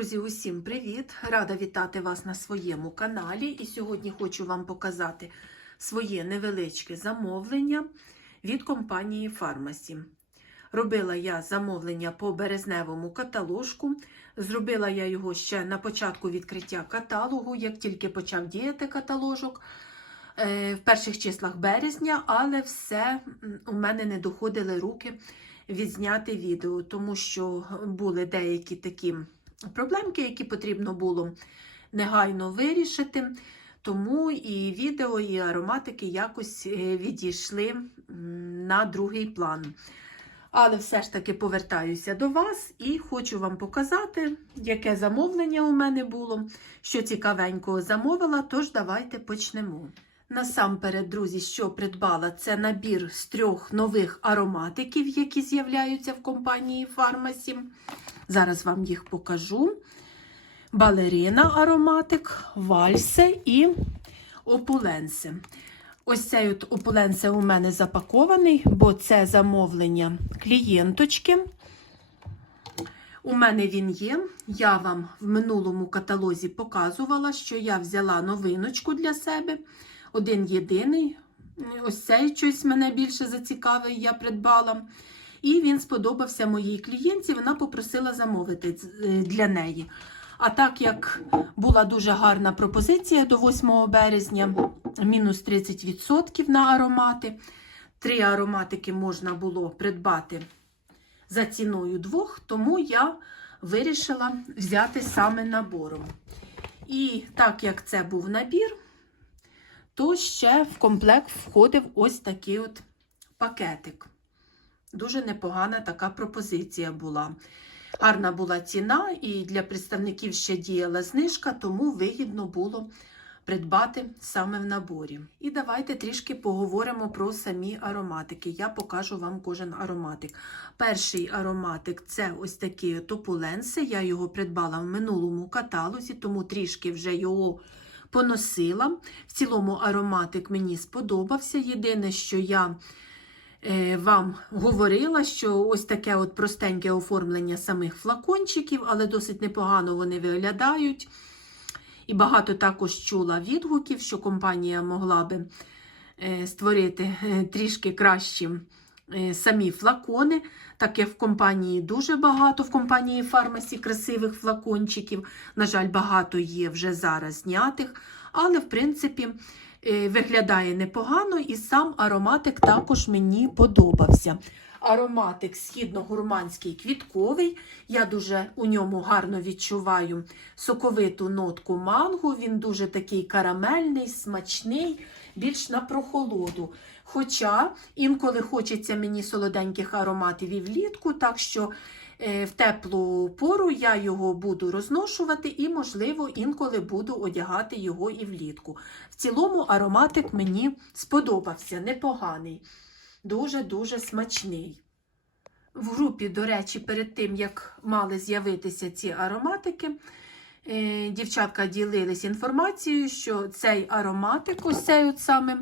Друзі, усім привіт! Рада вітати вас на своєму каналі. І сьогодні хочу вам показати своє невеличке замовлення від компанії Фармасі. Робила я замовлення по березневому каталожку. Зробила я його ще на початку відкриття каталогу, як тільки почав діяти каталожок е, в перших числах березня, але все у мене не доходили руки відзняти відео, тому що були деякі такі проблемки, які потрібно було негайно вирішити. Тому і відео, і ароматики якось е, відійшли на другий план. Але все ж таки повертаюся до вас і хочу вам показати, яке замовлення у мене було, що цікавенького замовила, тож давайте почнемо. Насамперед, друзі, що придбала, це набір з трьох нових ароматиків, які з'являються в компанії Фармасі. Зараз вам їх покажу. Балерина ароматик, вальсе і опуленсе. Ось цей от опуленсе у мене запакований, бо це замовлення клієнточки. У мене він є. Я вам в минулому каталозі показувала, що я взяла новиночку для себе. Один єдиний. Ось цей щось мене більше зацікавив, я придбала. І він сподобався моїй клієнтці, вона попросила замовити е, для неї. А так як була дуже гарна пропозиція до 8 березня, мінус 30% на аромати. Три ароматики можна було придбати за ціною двох, тому я вирішила взяти саме набором. І так як це був набір, то ще в комплект входив ось такий от пакетик. Дуже непогана така пропозиція була. Гарна була ціна, і для представників ще діяла знижка, тому вигідно було придбати саме в наборі. І давайте трішки поговоримо про самі ароматики. Я покажу вам кожен ароматик. Перший ароматик це ось такі топуленси. Я його придбала в минулому каталозі, тому трішки вже його поносила. В цілому ароматик мені сподобався. Єдине, що я вам говорила, що ось таке от простеньке оформлення самих флакончиків, але досить непогано вони виглядають. І багато також чула відгуків, що компанія могла би е, створити е, трішки кращі е, самі флакони, так як в компанії дуже багато, в компанії фармасі красивих флакончиків. На жаль, багато є вже зараз знятих, але, в принципі, е, виглядає непогано, і сам ароматик також мені подобався. Ароматик східно-гурманський квітковий. Я дуже у ньому гарно відчуваю соковиту нотку манго. Він дуже такий карамельний, смачний, більш на прохолоду. Хоча інколи хочеться мені солоденьких ароматів і влітку, так що е, в теплу пору я його буду розношувати і, можливо, інколи буду одягати його і влітку. В цілому ароматик мені сподобався, непоганий дуже-дуже смачний. В групі, до речі, перед тим, як мали з'явитися ці ароматики, дівчатка ділились інформацією, що цей ароматик, ось цей от саме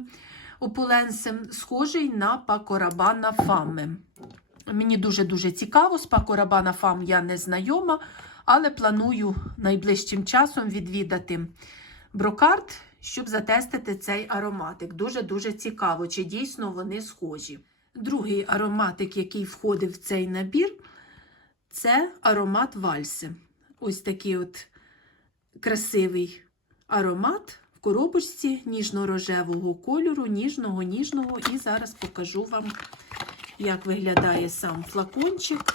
опуленсем, схожий на пакорабана фами. Мені дуже-дуже цікаво, з пакорабана фам я не знайома, але планую найближчим часом відвідати брокарт, щоб затестити цей ароматик. Дуже-дуже цікаво, чи дійсно вони схожі. Другий ароматик, який входив в цей набір, це аромат вальси. Ось такий от красивий аромат в коробочці ніжно-рожевого кольору, ніжного, ніжного. І зараз покажу вам, як виглядає сам флакончик.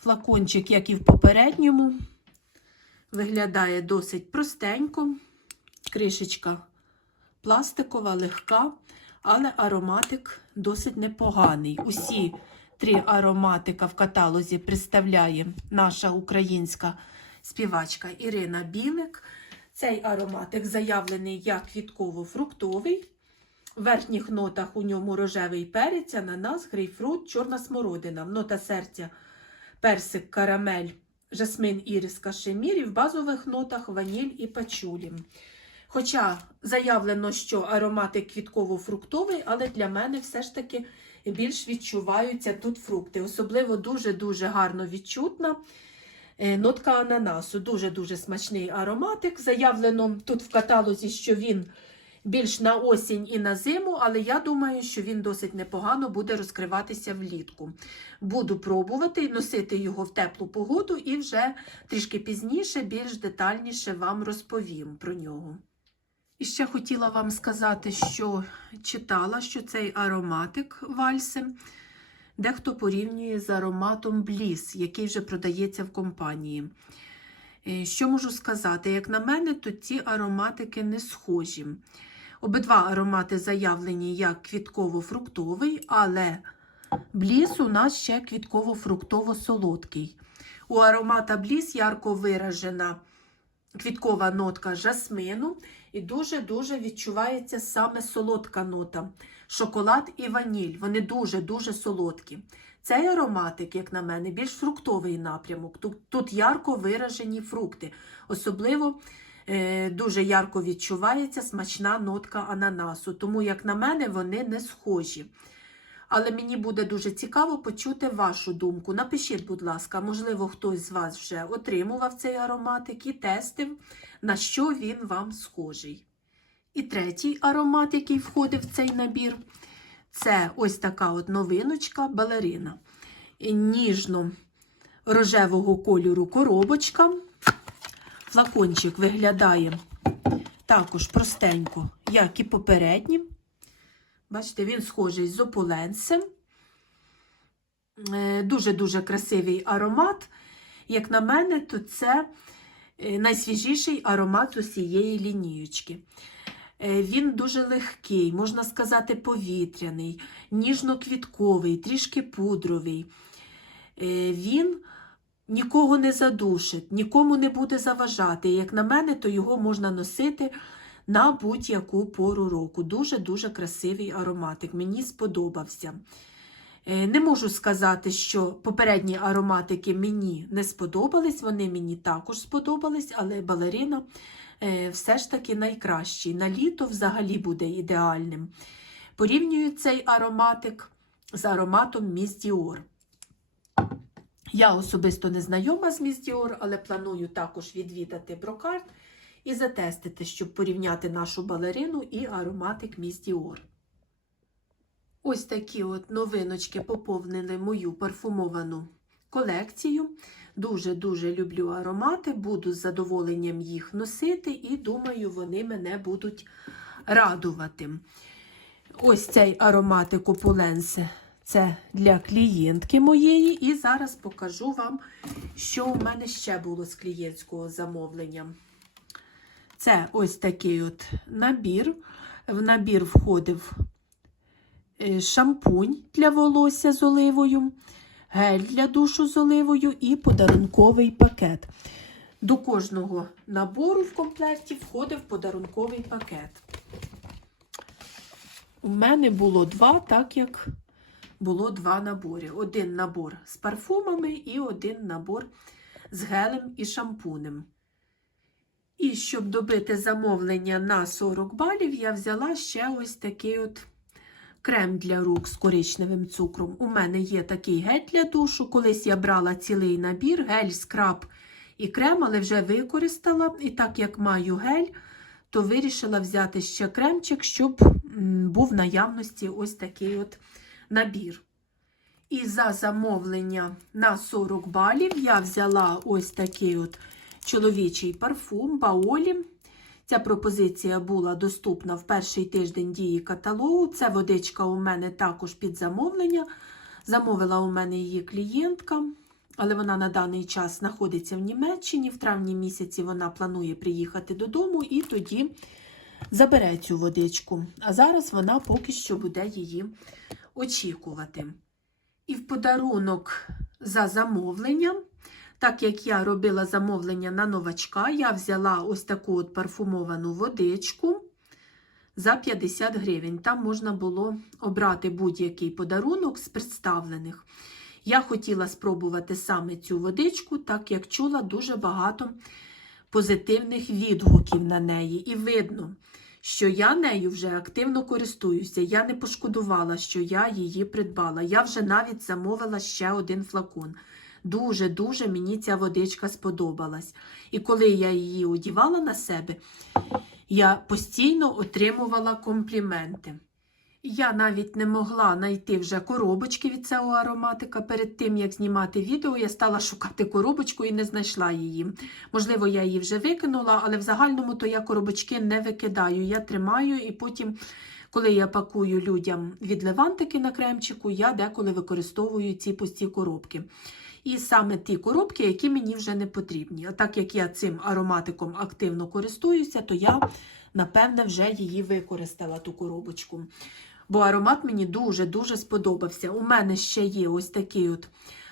Флакончик, як і в попередньому, виглядає досить простенько. Кришечка пластикова, легка, але ароматик досить непоганий. Усі три ароматика в каталозі представляє наша українська співачка Ірина Білик. Цей ароматик заявлений як квітково-фруктовий. В верхніх нотах у ньому рожевий перець, ананас, грейпфрут, чорна смородина. Нота серця персик, карамель, жасмин, ірис, кашемір. І в базових нотах ваніль і пачулі. Хоча заявлено, що ароматик квітково-фруктовий, але для мене все ж таки більш відчуваються тут фрукти. Особливо дуже-дуже гарно відчутна Нотка ананасу. Дуже-дуже смачний ароматик. Заявлено тут в каталозі, що він більш на осінь і на зиму, але я думаю, що він досить непогано буде розкриватися влітку. Буду пробувати носити його в теплу погоду і вже трішки пізніше, більш детальніше вам розповім про нього. І ще хотіла вам сказати, що читала, що цей ароматик вальси дехто порівнює з ароматом Бліс, який вже продається в компанії. Е, Що можу сказати? Як на мене, то ці ароматики не схожі. Обидва аромати заявлені як квітково-фруктовий, але Бліс у нас ще квітково-фруктово-солодкий. У аромата Бліс ярко виражена квіткова нотка жасмину і дуже-дуже відчувається саме солодка нота. Шоколад і ваніль. Вони дуже-дуже солодкі. Цей ароматик, як на мене, більш фруктовий напрямок. Тут, тут ярко виражені фрукти. Особливо е, дуже ярко відчувається смачна нотка ананасу. Тому, як на мене, вони не схожі. Але мені буде дуже цікаво почути вашу думку. Напишіть, будь ласка, можливо, хтось з вас вже отримував цей ароматик і тестив, на що він вам схожий. І третій аромат, який входить в цей набір, це ось така от новиночка балерина. Ніжно-рожевого кольору коробочка. Флакончик виглядає також простенько, як і попередні. Бачите, він схожий з ополенцем. Е, Дуже-дуже красивий аромат. Як на мене, то це е, найсвіжіший аромат усієї лінієчки. Е, Він дуже легкий, можна сказати, повітряний, ніжно-квітковий, трішки пудровий. Він нікого не задушить, нікому не буде заважати. Як на мене, то його можна носити на будь-яку пору року. Дуже-дуже красивий ароматик. Мені сподобався. Е, Не можу сказати, що попередні ароматики мені не сподобались, вони мені також сподобались, але балерина е, все ж таки найкращий. На літо взагалі буде ідеальним. Порівнюю цей ароматик з ароматом Miss Dior. Я особисто не знайома з Miss Dior, але планую також відвідати брокарт і затестити, щоб порівняти нашу балерину і ароматик Miss Dior. Ось такі от новиночки поповнили мою парфумовану колекцію. Дуже-дуже люблю аромати, буду з задоволенням їх носити, і думаю, вони мене будуть радувати. Ось цей ароматик Опуленсе це для клієнтки моєї. І зараз покажу вам, що у мене ще було з клієнтського замовлення. Це ось такий от набір. В набір входив е, шампунь для волосся з оливою, гель для душу з оливою і подарунковий пакет. До кожного набору в комплекті входив подарунковий пакет. У мене було два, так як було два набори. Один набор з парфумами і один набор з гелем і шампунем. І щоб добити замовлення на 40 балів, я взяла ще ось такий от крем для рук з коричневим цукром. У мене є такий гель для душу. Колись я брала цілий набір, гель, скраб і крем, але вже використала. І так як маю гель, то вирішила взяти ще кремчик, щоб був в наявності ось такий от набір. І за замовлення на 40 балів я взяла ось такий от чоловічий парфум Баолі. Ця пропозиція була доступна в перший тиждень дії каталогу. Це водичка у мене також під замовлення. Замовила у мене її клієнтка, але вона на даний час знаходиться в Німеччині. В травні місяці вона планує приїхати додому і тоді забере цю водичку. А зараз вона поки що буде її очікувати. І в подарунок за замовленням. Так як я робила замовлення на новачка, я взяла ось таку от парфумовану водичку за 50 гривень. Там можна було обрати будь-який подарунок з представлених. Я хотіла спробувати саме цю водичку, так як чула дуже багато позитивних відгуків на неї. І видно, що я нею вже активно користуюся. Я не пошкодувала, що я її придбала. Я вже навіть замовила ще один флакон. Дуже-дуже мені ця водичка сподобалась. І коли я її одівала на себе, я постійно отримувала компліменти. Я навіть не могла знайти вже коробочки від цього ароматика. Перед тим, як знімати відео, я стала шукати коробочку і не знайшла її. Можливо, я її вже викинула, але в загальному то я коробочки не викидаю. Я тримаю і потім, коли я пакую людям від левантики на кремчику, я деколи використовую ці пусті коробки. І саме ті коробки, які мені вже не потрібні. А так як я цим ароматиком активно користуюся, то я, напевне, вже її використала, ту коробочку. Бо аромат мені дуже-дуже сподобався. У мене ще є ось такий от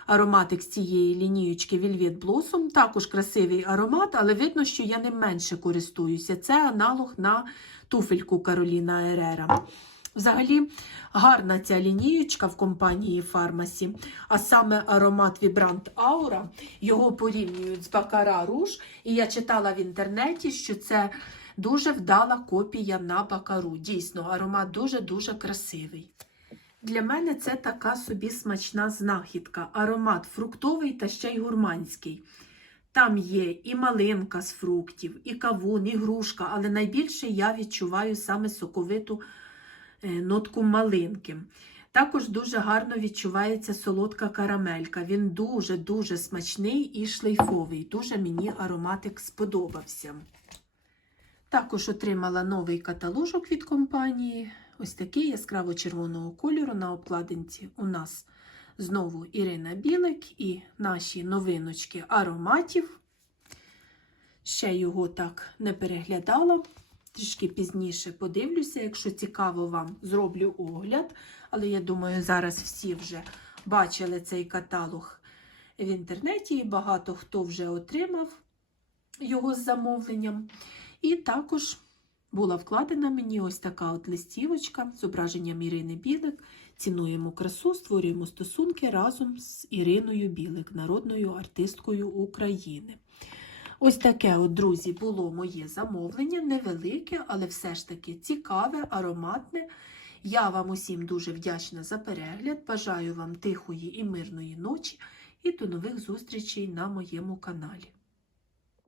ароматик з цієї лінієчки Velvet Blossom. Також красивий аромат, але видно, що я ним менше користуюся. Це аналог на туфельку Кароліна Ерера. Взагалі, гарна ця лінієчка в компанії Фармасі, а саме аромат Vibrant Aura, його порівнюють з Baccarat Rouge, і я читала в інтернеті, що це дуже вдала копія на Бакару. Дійсно, аромат дуже-дуже красивий. Для мене це така собі смачна знахідка. Аромат фруктовий та ще й гурманський. Там є і малинка з фруктів, і кавун, і грушка, але найбільше я відчуваю саме соковиту нотку малинки. Також дуже гарно відчувається солодка карамелька. Він дуже-дуже смачний і шлейфовий. Дуже мені ароматик сподобався. Також отримала новий каталожок від компанії. Ось такий яскраво-червоного кольору на обкладинці у нас знову Ірина Білик і наші новиночки ароматів. Ще його так не переглядала. Трішки пізніше подивлюся, якщо цікаво вам, зроблю огляд. Але я думаю, зараз всі вже бачили цей каталог в інтернеті, і багато хто вже отримав його з замовленням. І також була вкладена мені ось така от листівочка зображенням Ірини Білик. Цінуємо красу, створюємо стосунки разом з Іриною Білик, народною артисткою України. Ось таке, от, друзі, було моє замовлення, невелике, але все ж таки цікаве, ароматне. Я вам усім дуже вдячна за перегляд. Бажаю вам тихої і мирної ночі і до нових зустрічей на моєму каналі.